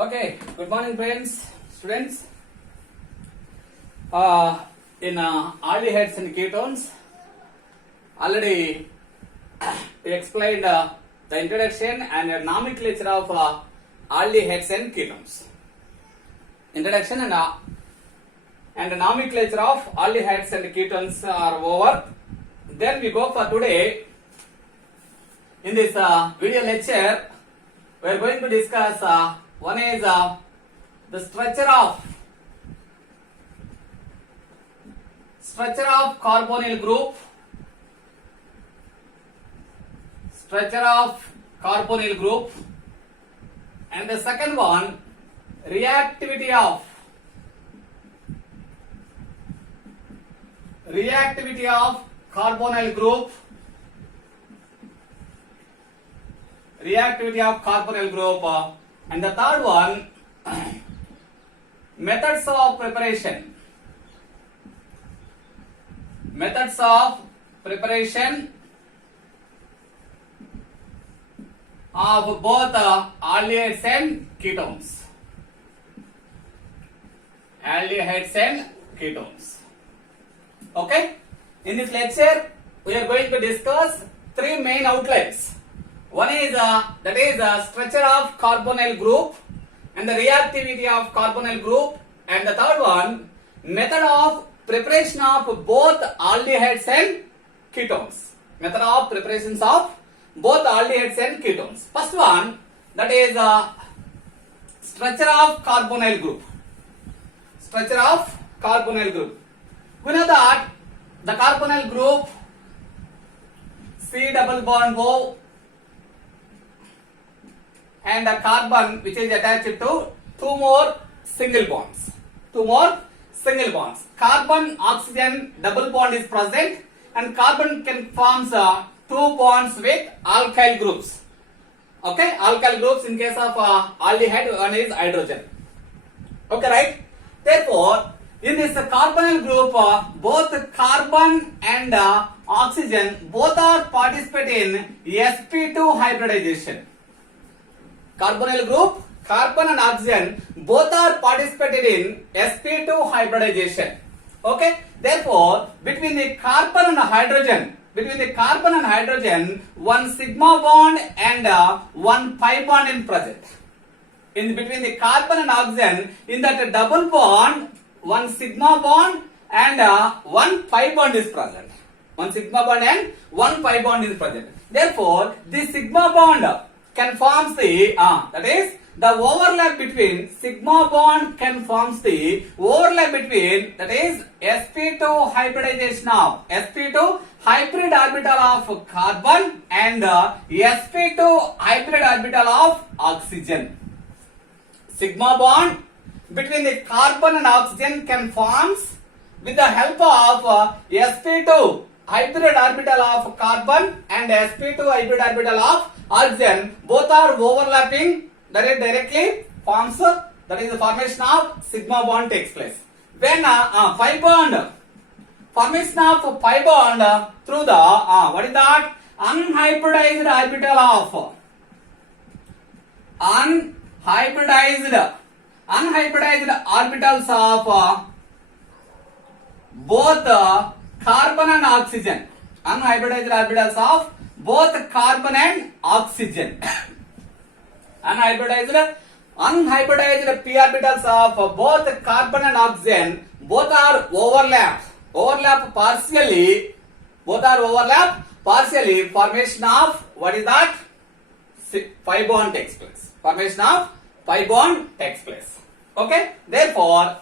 Okay, good morning, friends, students. In aldehydes and ketones, already we explained the introduction and nomenclature of aldehydes and ketones. Introduction and nomenclature of aldehydes and ketones are over. Then we go for today. In this video lecture, we are going to discuss one is the structure of carbonyl group, and the second one reactivity of carbonyl group, and the third one methods of preparation of both aldehydes and ketones. Okay, in this lecture we are going to discuss three main outlines. One is that is structure of carbonyl group and the reactivity of carbonyl group, and the third one method of preparation of both aldehydes and ketones. First one, that is structure of carbonyl group. We know that the carbonyl group C double bond O and a carbon which is attached to two more single bonds. Carbon oxygen double bond is present, and carbon can forms two bonds with alkyl groups. Okay, alkyl groups in case of aldehyde, one is hydrogen. Okay, right? Therefore, in this carbonyl group, both carbon and oxygen both are participate in sp2 hybridization. Carbonyl group, carbon and oxygen both are participated in sp2 hybridization. Okay, therefore between the carbon and hydrogen, one sigma bond and one pi bond is present. In between the carbon and oxygen, in that double bond, one sigma bond and one pi bond is present. Therefore, this sigma bond can forms the that is the overlap between sigma bond can forms the overlap between, that is sp2 hybridization of sp2 hybrid orbital of carbon and sp2 hybrid orbital of oxygen. Sigma bond between the carbon and oxygen can forms with the help of sp2 hybrid orbital of carbon and sp2 hybrid orbital of oxygen. Both are overlapping, that is directly forms, that is the formation of sigma bond takes place. When pi bond, formation of pi bond through the what is that, unhybridized orbitals of both carbon and oxygen. Unhybridized orbitals of both carbon and oxygen. Unhybridized p orbitals of both carbon and oxygen both are overlap partially. Formation of what is that, pi bond takes place. Okay, therefore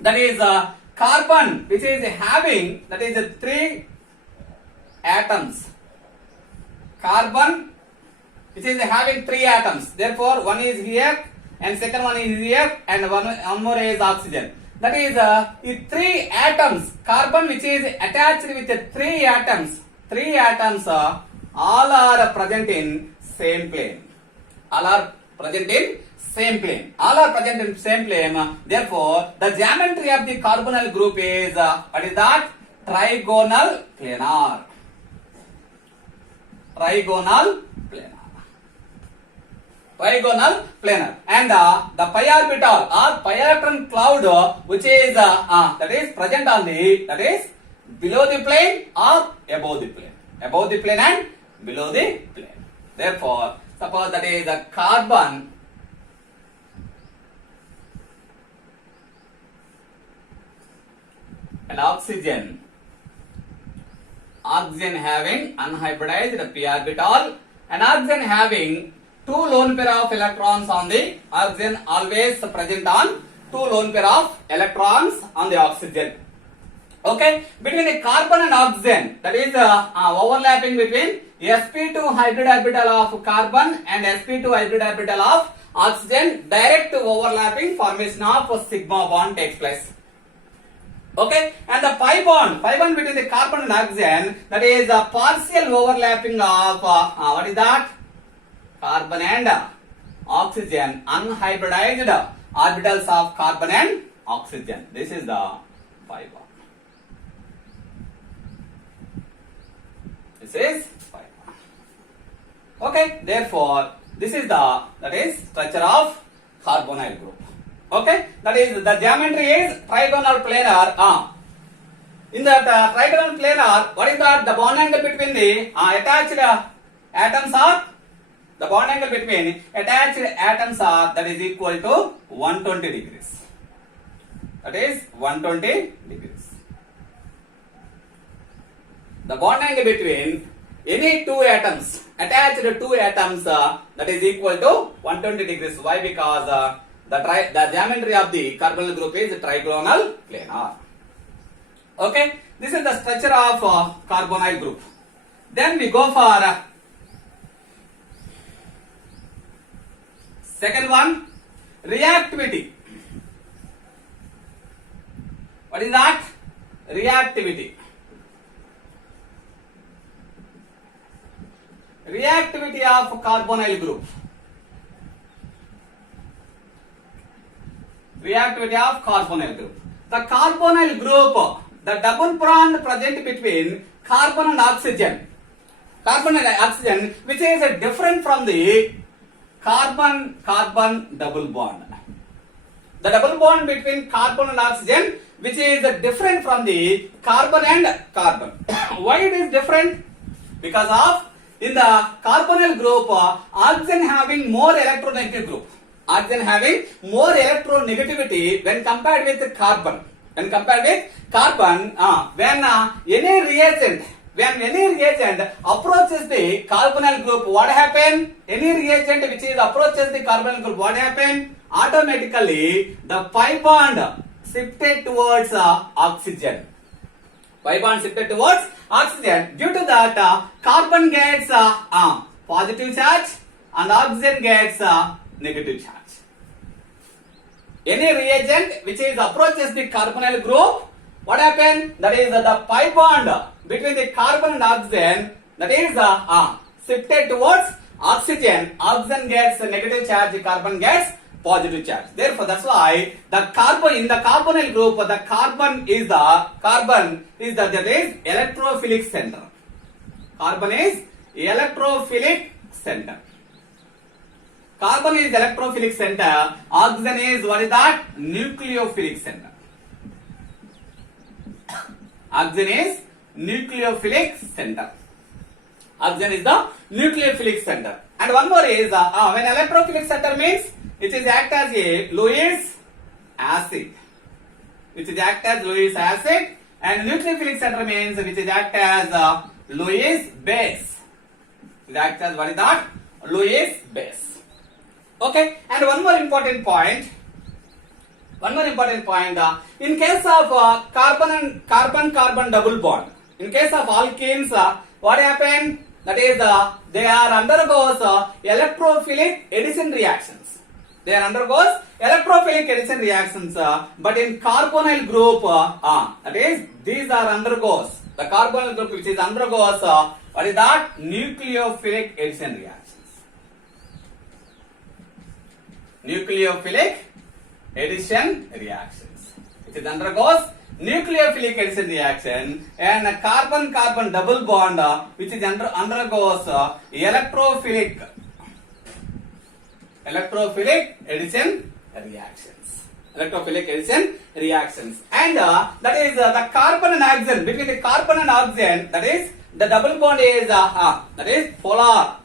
that is carbon which is having, that is three atoms. Carbon which is having three atoms. Therefore, one is here and second one is here and one more is oxygen. That is three atoms. Carbon which is attached with three atoms. All are present in same plane. Therefore, the geometry of the carbonyl group is what is that? Trigonal planar. trigonal planar, and the pi orbital or pi electron cloud which is that is present on the, that is below the plane or above the plane, above the plane and below the plane. Therefore, suppose that is a carbon and oxygen having unhybridized p orbital, and oxygen having two lone pair of electrons on the oxygen, always present on two lone pair of electrons on the oxygen. Okay, between the carbon and oxygen, that is overlapping between sp2 hybrid orbital of carbon and sp2 hybrid orbital of oxygen, direct overlapping formation of sigma bond takes place. Okay, and the pi bond between the carbon and oxygen, that is a partial overlapping of what is that? Carbon and oxygen, unhybridized orbitals of carbon and oxygen. This is the pi bond. This is pi bond. Okay, therefore this is the, that is structure of carbonyl group. Okay, that is the geometry is trigonal planar. In that trigonal planar, what is that? The bond angle between the attached atoms are, the bond angle between attached atoms are, that is equal to 120 degrees. That is 120 degrees. The bond angle between any two atoms, attached two atoms, that is equal to 120 degrees. Why? Because the geometry of the carbonyl group is trigonal planar. Okay, this is the structure of carbonyl group. Then we go for second one, reactivity. What is that? Reactivity. Reactivity of carbonyl group. Reactivity of carbonyl group. The carbonyl group, the double bond present between carbon and oxygen, which is different from the carbon double bond. The double bond between carbon and oxygen, which is different from the carbon and carbon. Why it is different? Because of, in the carbonyl group, oxygen having more electronegative group. Oxygen having more electronegativity when compared with carbon. When compared with carbon, when any reagent approaches the carbonyl group, what happen? Any reagent which is approaches the carbonyl group, what happen? Automatically, the pi bond shifted towards oxygen. Pi bond shifted towards oxygen. Due to that, carbon gets positive charge and oxygen gets negative charge. Any reagent which is approaches the carbonyl group, what happen? That is the pi bond between the carbon and oxygen, that is shifted towards oxygen. Oxygen gets negative charge, carbon gets positive charge. Therefore, that's why the carbon in the carbonyl group, the carbon is that is electrophilic center. Carbon is electrophilic center. Carbon is electrophilic center. Oxygen is, what is that? Nucleophilic center. Oxygen is nucleophilic center. Oxygen is the nucleophilic center. And one more is when electrophilic center means it is act as a Lewis acid. Which is act as Lewis acid, and nucleophilic center means which is act as Lewis base. It acts as, what is that? Lewis base. Okay, and one more important point. In case of carbon double bond, in case of alkenes, what happened? That is, they are undergoes electrophilic addition reactions. But in carbonyl group, that is, these are undergoes, the carbonyl group which is undergoes, what is that? Nucleophilic addition reactions. Nucleophilic addition reactions. It is undergoes nucleophilic addition reaction, and a carbon double bond which is undergoes electrophilic electrophilic addition reactions. Electrophilic addition reactions. And that is the carbon and oxygen. Between the carbon and oxygen, that is the double bond is that is polar.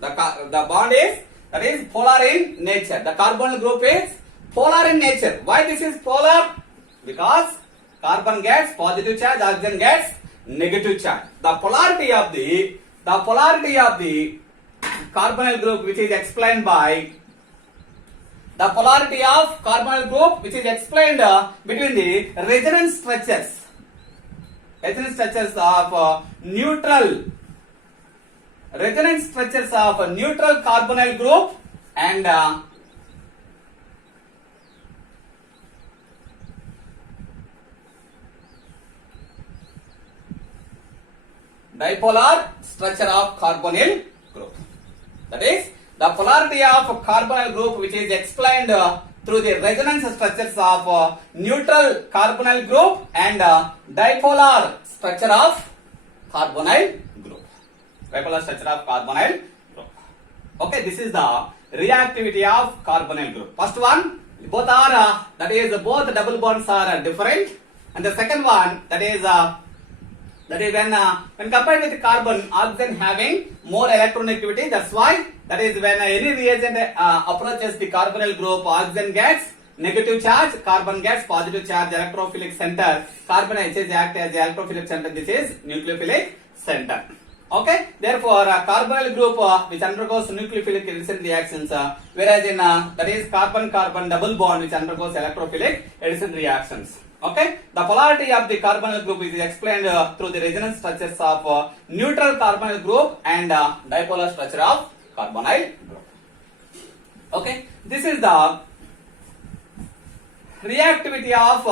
The bond is that is polar in nature. The carbonyl group is polar in nature. Why this is polar? Because carbon gets positive charge, oxygen gets negative charge. The polarity of the carbonyl group, which is explained by the polarity of carbonyl group, which is explained between the resonance structures of neutral carbonyl group and dipolar structure of carbonyl group. That is the polarity of carbonyl group, which is explained through the resonance structures of neutral carbonyl group and dipolar structure of carbonyl group. Dipolar structure of carbonyl group. Okay, this is the reactivity of carbonyl group. First one, both are both double bonds are different, and the second one, that is when compared with carbon, oxygen having more electronegativity. That's why that is when any reagent approaches the carbonyl group, oxygen gets negative charge, carbon gets positive charge. Electrophilic center, carbon H's act as the electrophilic center. This is nucleophilic center. Okay, therefore carbonyl group which undergoes nucleophilic addition reactions, whereas in that is carbon-carbon double bond which undergoes electrophilic addition reactions. Okay, the polarity of the carbonyl group is explained through the resonance structures of neutral carbonyl group and dipolar structure of carbonyl group. Okay, this is the reactivity of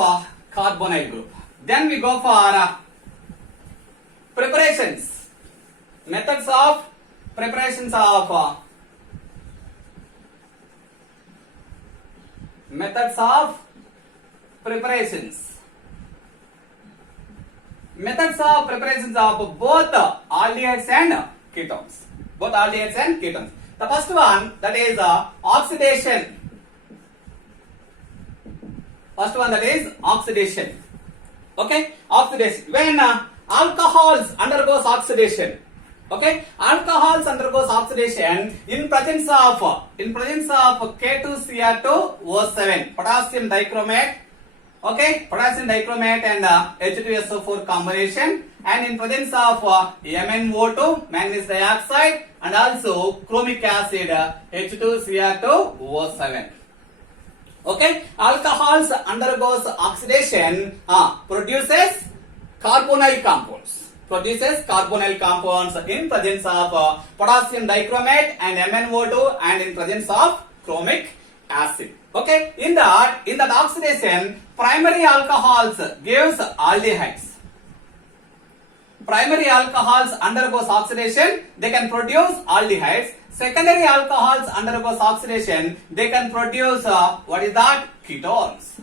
carbonyl group. Then we go for preparations, methods of preparations of both aldehydes and ketones. The first one, that is oxidation. Okay, oxidation. When alcohols undergoes oxidation. Okay, alcohols undergoes oxidation in presence of K2Cr2O7, potassium dichromate. Okay, potassium dichromate and H2SO4 combination, and in presence of MnO2, manganese dioxide, and also chromic acid H2Cr2O7. Okay, alcohols undergoes oxidation, produces carbonyl compounds in presence of potassium dichromate and MnO2 and in presence of chromic acid. Okay, in that oxidation, primary alcohols gives aldehydes. Primary alcohols undergoes oxidation, they can produce aldehydes. Secondary alcohols undergoes oxidation, they can produce ketones.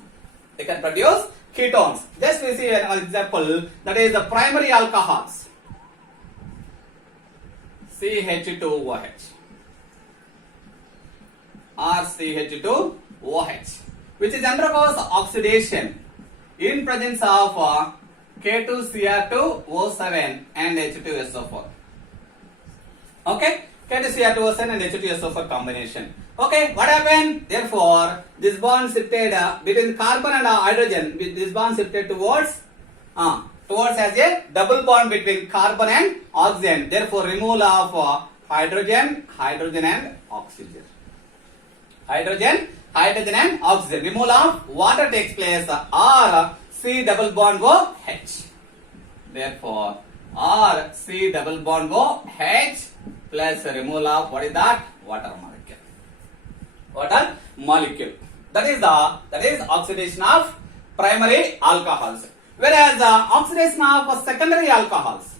Just we see an example, that is the primary alcohols, CH2OH or CH2OH, which is undergoes oxidation in presence of K2Cr2O7 and H2SO4. Okay, K2Cr2O7 and H2SO4 combination. Okay, what happened? Therefore, this bond shifted between carbon and hydrogen. This bond shifted towards as a double bond between carbon and oxygen. Therefore, removal of hydrogen and oxygen. Removal of water takes place, or C double bond OH. Therefore, or C double bond OH plus removal of water molecule. That is oxidation of primary alcohols. Whereas oxidation of secondary alcohols,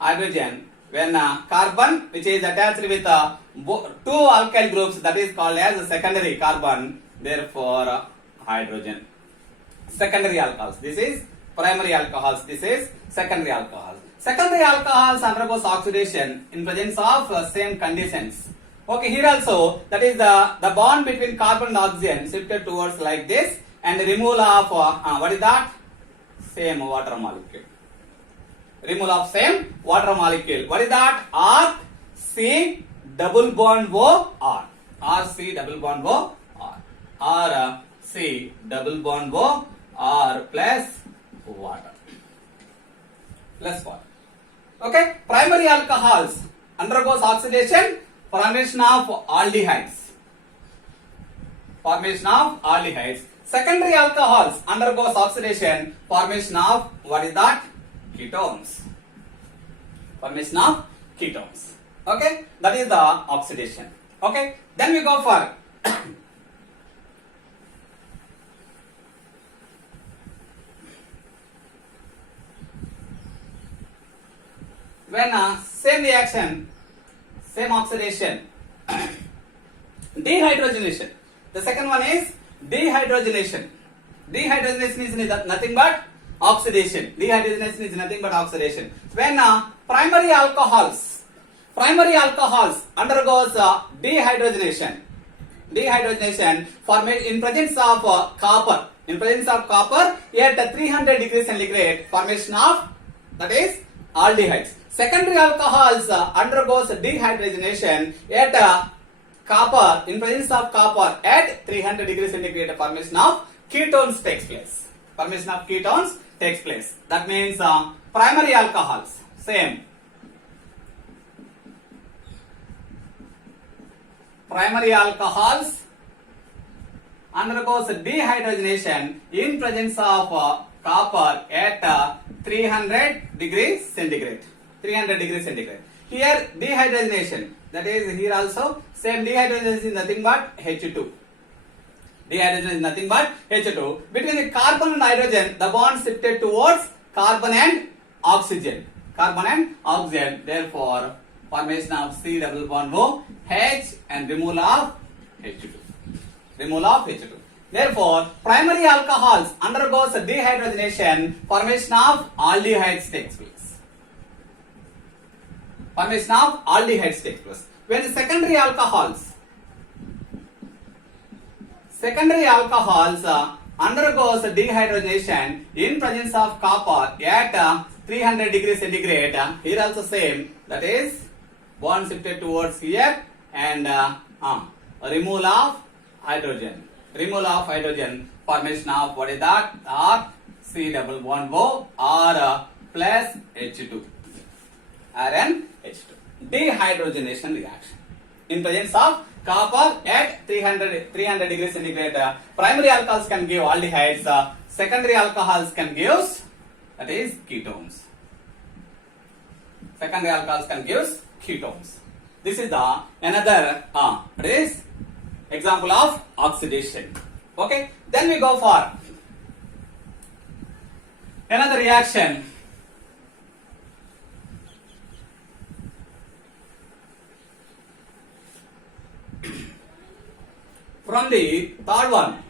hydrogen, when carbon which is attached with two alkyl groups, that is called as secondary carbon. Therefore, hydrogen. Secondary alcohols. This is primary alcohols. This is secondary alcohols. Secondary alcohols undergoes oxidation in presence of same conditions. Okay, here also that is the bond between carbon and oxygen shifted towards like this and removal of what is that? Same water molecule. Removal of same water molecule. What is that? R C double bond O R. R C double bond O R. R C double bond O R plus water. Plus water. Okay, primary alcohols undergoes oxidation, formation of aldehydes. Formation of aldehydes. Secondary alcohols undergoes oxidation, formation of what is that? Ketones. Formation of ketones. Okay, that is the oxidation. Okay, then we go for when same reaction, same oxidation, dehydrogenation. The second one is dehydrogenation. Dehydrogenation is nothing but oxidation. Dehydrogenation is nothing but oxidation. When primary alcohols undergoes dehydrogenation. Dehydrogenation in presence of copper. In presence of copper at 300 degrees centigrade, formation of that is aldehydes. Secondary alcohols undergoes dehydrogenation at copper, in presence of copper at 300 degrees centigrade, formation of ketones takes place. Formation of ketones takes place. That means primary alcohols, same. Primary alcohols undergoes dehydrogenation in presence of copper at 300 degrees centigrade. 300 degrees centigrade. Here dehydrogenation, that is here also same. Dehydrogenation is nothing but H2. Dehydrogenation is nothing but H2. Between the carbon and hydrogen, the bond shifted towards carbon and oxygen. Carbon and oxygen. Therefore, formation of C double bond O H and removal of H2. Removal of H2. Therefore, primary alcohols undergoes dehydrogenation, formation of aldehydes takes place. Formation of aldehydes takes place. When the secondary alcohols undergoes dehydrogenation in presence of copper at 300 degrees centigrade, here also same, that is bond shifted towards here and removal of hydrogen. Removal of hydrogen, formation of what is that? R C double bond O R plus H2. Rn H2. Dehydrogenation reaction. In presence of copper at 300 degrees centigrade, primary alcohols can give aldehydes, secondary alcohols can give, that is ketones. Secondary alcohols can give ketones. This is the another is example of oxidation. Okay, then we go for another reaction. From the third one,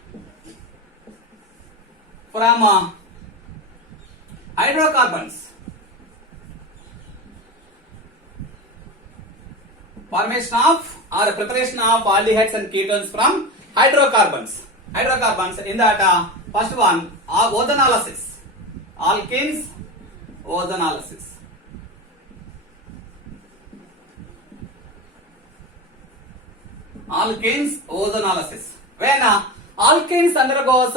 from hydrocarbons, formation of or preparation of aldehydes and ketones from hydrocarbons. Hydrocarbons in that first one, ozonolysis, alkenes, ozonolysis. Alkenes ozonolysis. When alkenes undergoes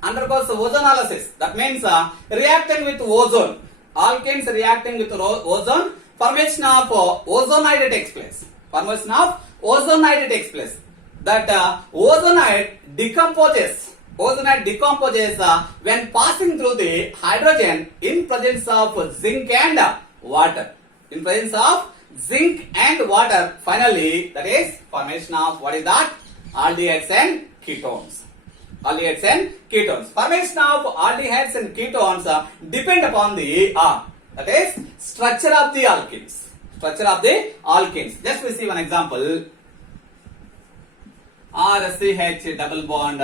ozonolysis, that means reacting with ozone. Alkenes reacting with ozone, formation of ozonide takes place. Formation of ozonide takes place. That ozonide decomposes. Ozonide decomposes when passing through the hydrogen in presence of zinc and water. In presence of zinc and water, finally, that is formation of what is that? Aldehydes and ketones. Aldehydes and ketones. Formation of aldehydes and ketones depend upon the that is structure of the alkenes. Structure of the alkenes. Just we see one example. RCH double bond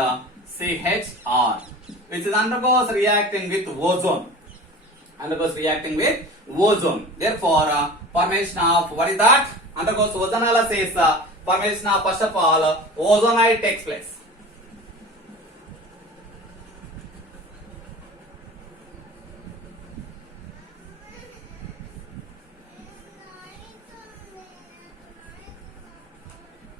CHR, which is undergoes reacting with ozone. undergoes reacting with ozone. Therefore, formation of what is that? Undergoes ozonolysis. Formation of first of all ozonide takes place.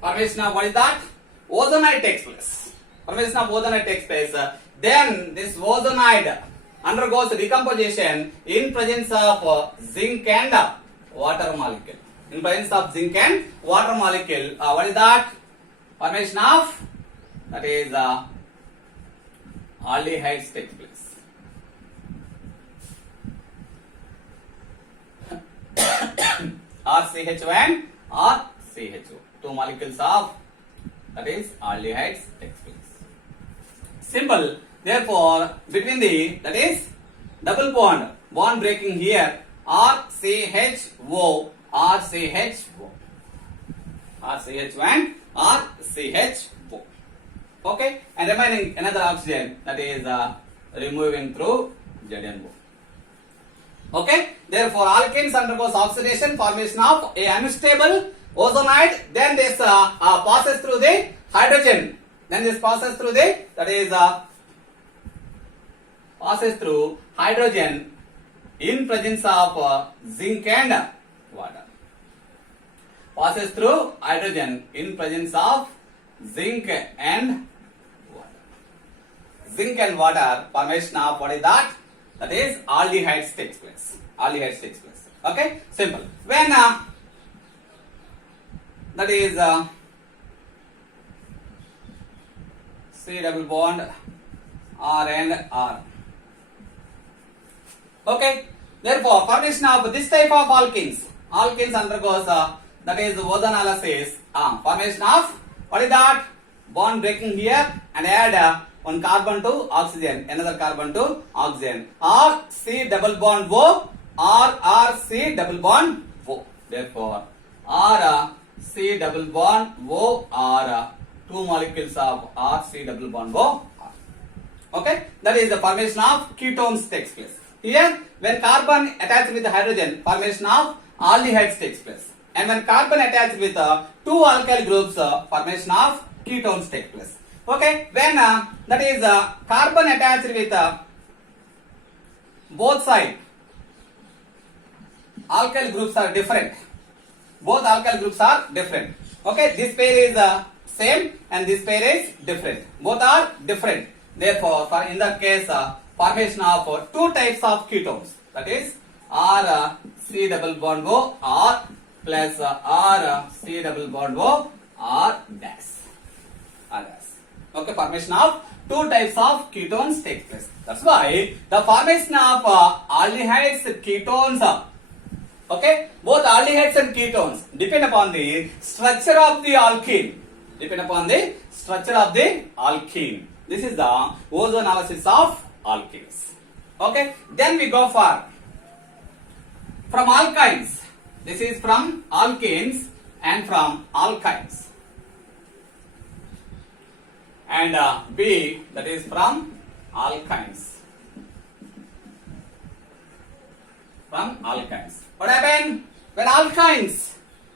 Formation of what is that? Ozonide takes place. Formation of ozonide takes place. Then this ozonide undergoes decomposition in presence of zinc and water molecule. In presence of zinc and water molecule, what is that? Formation of, that is aldehydes takes place. RCHO and RCHO. Two molecules of, that is aldehydes takes place. Simple. Therefore, between the, that is double bond breaking here, RCHO, RCHO, RCHO and RCHO. Okay, and remaining another oxygen, that is removing through ZNO. Okay, therefore alkanes undergoes oxidation, formation of a unstable ozonide, then this passes through the hydrogen, then this passes through the, that is passes through hydrogen in presence of zinc and water. Passes through hydrogen in presence of zinc and water. Zinc and water, formation of what is that? That is aldehydes takes place. Aldehydes takes place. Okay, simple. When that is C double bond R and R. Okay, therefore formation of this type of alkenes undergoes that is ozonolysis. Formation of what is that? Bond breaking here and add one carbon to oxygen, another carbon to oxygen. R C double bond O, R C double bond O. Therefore, R C double bond O are two molecules of R C double bond O. Okay, that is the formation of ketones takes place. Here, when carbon attached with hydrogen, formation of aldehydes takes place. And when carbon attached with two alkyl groups, formation of ketones takes place. Okay, when that is carbon attached with both sides, alkyl groups are different. Both alkyl groups are different. Okay, this pair is same and this pair is different. Both are different. Therefore, for in that case, formation of two types of ketones, that is R C double bond O R plus R C double bond O R dash. Okay, formation of two types of ketones takes place. That's why the formation of aldehydes, ketones, okay, both aldehydes and ketones depend upon the structure of the alkene. Depend upon the structure of the alkene. This is the ozonolysis of alkenes. Okay, then we go for from alkynes. This is from alkenes and from alkynes. And B, that is from alkynes. From alkynes. What happened when alkynes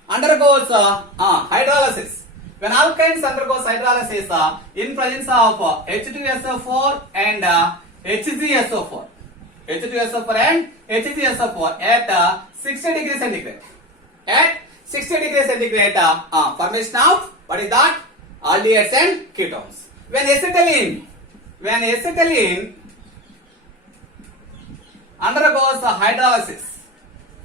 undergoes hydrolysis? When alkynes undergoes hydrolysis in presence of H2SO4 and HgSO4. H2SO4 and HgSO4 at 60 degrees centigrade. At 60 degrees centigrade, formation of what is that? Aldehydes and ketones. When acetylene undergoes hydrolysis,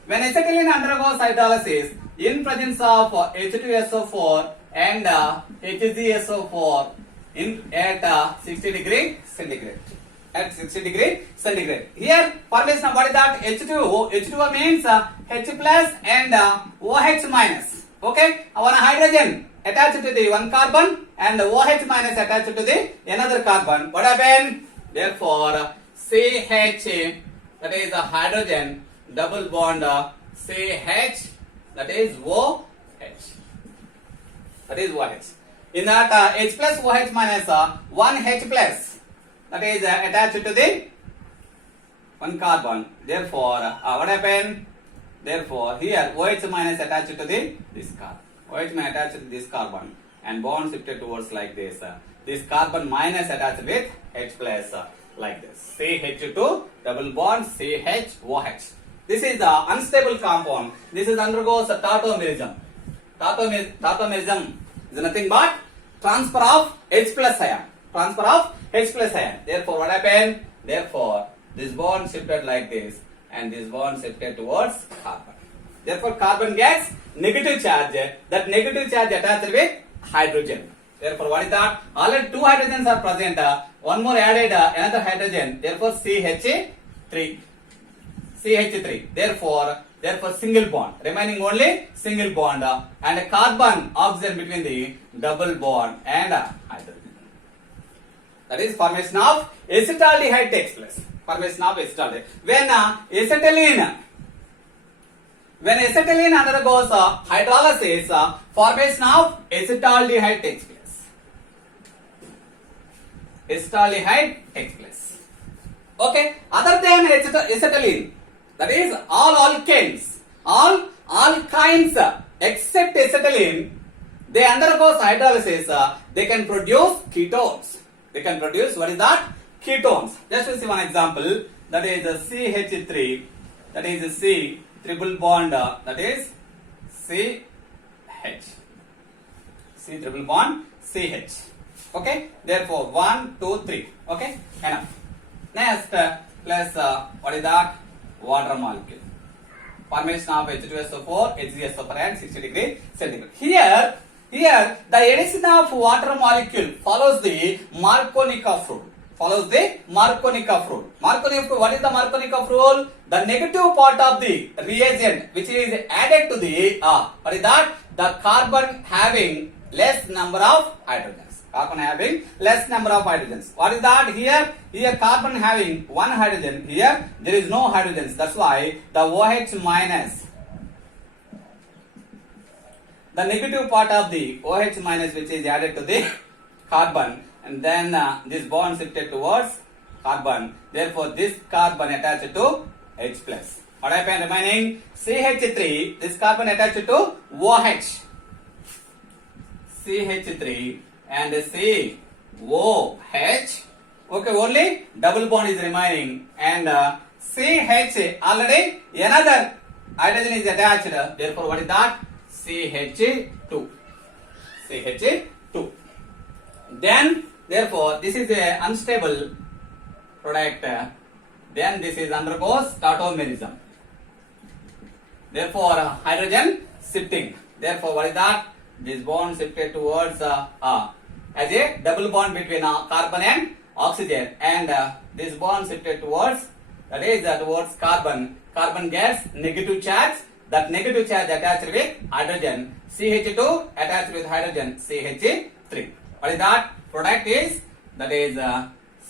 when acetylene undergoes hydrolysis in presence of H2SO4 and HgSO4 at 60 degree centigrade. At 60 degree centigrade. Here formation of what is that? H2O. H2O means H plus and OH minus. Okay, one hydrogen attached to the one carbon and OH minus attached to the another carbon. What happened? Therefore, CH, that is a hydrogen double bond CH, that is OH. That is OH. In that H plus OH minus one H plus, that is attached to the one carbon. Therefore, what happened? Therefore, here OH minus attached to this carbon. OH minus attached to this carbon and bond shifted towards like this. This carbon minus attached with H plus like this. CH2 double bond CHOH. This is the unstable compound. This is undergoes a tautomerism. Tautomerism is nothing but transfer of H plus ion. Transfer of H plus ion. Therefore, what happened? Therefore, this bond shifted like this and this bond shifted towards carbon. Therefore, carbon gets negative charge. That negative charge attached with hydrogen. Therefore, what is that? Already two hydrogens are present. One more added another hydrogen. Therefore, CH3. CH3. Therefore, single bond. Remaining only single bond and a carbon oxygen between the double bond and hydrogen. That is formation of acetaldehyde takes place. Formation of acetaldehyde. When acetylene undergoes hydrolysis, formation of acetaldehyde takes place. Acetaldehyde takes place. Okay. Other than acetylene, that is all alkanes, all alkynes except acetylene, they undergoes hydrolysis. They can produce ketones. They can produce what is that? Ketones. Just to see one example, that is CH3, that is C triple bond, that is CH. C triple bond CH. Okay. Therefore 1, 2, 3. Okay. Enough. Next plus what is that? Water molecule. Formation of H2SO4, HCSO4 and 60 degree centigrade. Here the addition of water molecule follows the Markovnikov rule. Follows the Markovnikov rule. What is the Markovnikov rule? The negative part of the reagent which is added to the what is that? The carbon having less number of hydrogens. Carbon having less number of hydrogens. What is that? Here carbon having one hydrogen. Here there is no hydrogens. That's why the OH minus, the negative part of the OH minus which is added to the carbon, and then this bond shifted towards carbon. Therefore, this carbon attached to H plus. What happened? Remaining CH3. This carbon attached to OH. CH3 and COH. Okay, only double bond is remaining and CH already another hydrogen is attached. Therefore, what is that? CH2. CH2. Then, therefore, this is a unstable product. Then this is undergoes tautomerism. Therefore, hydrogen shifting. Therefore, what is that? This bond shifted towards as a double bond between carbon and oxygen, and this bond shifted towards, that is towards carbon. Carbon gets negative charge. That negative charge attached with hydrogen. CH2 attached with hydrogen. CH3. What is that? Product is, that is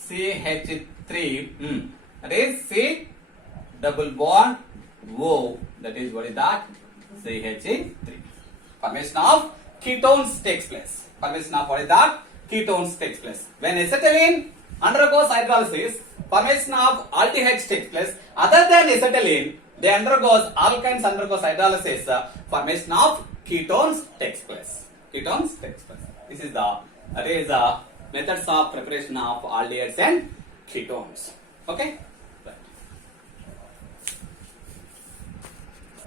CH3. That is C double bond O. That is what is that? CH3. Formation of ketones takes place. Formation of what is that? Ketones takes place. When acetylene undergoes hydrolysis, formation of aldehydes takes place. Other than acetylene, they undergoes, alkynes undergoes hydrolysis, formation of ketones takes place. Ketones takes place. This is the methods of preparation of aldehydes and ketones. Okay.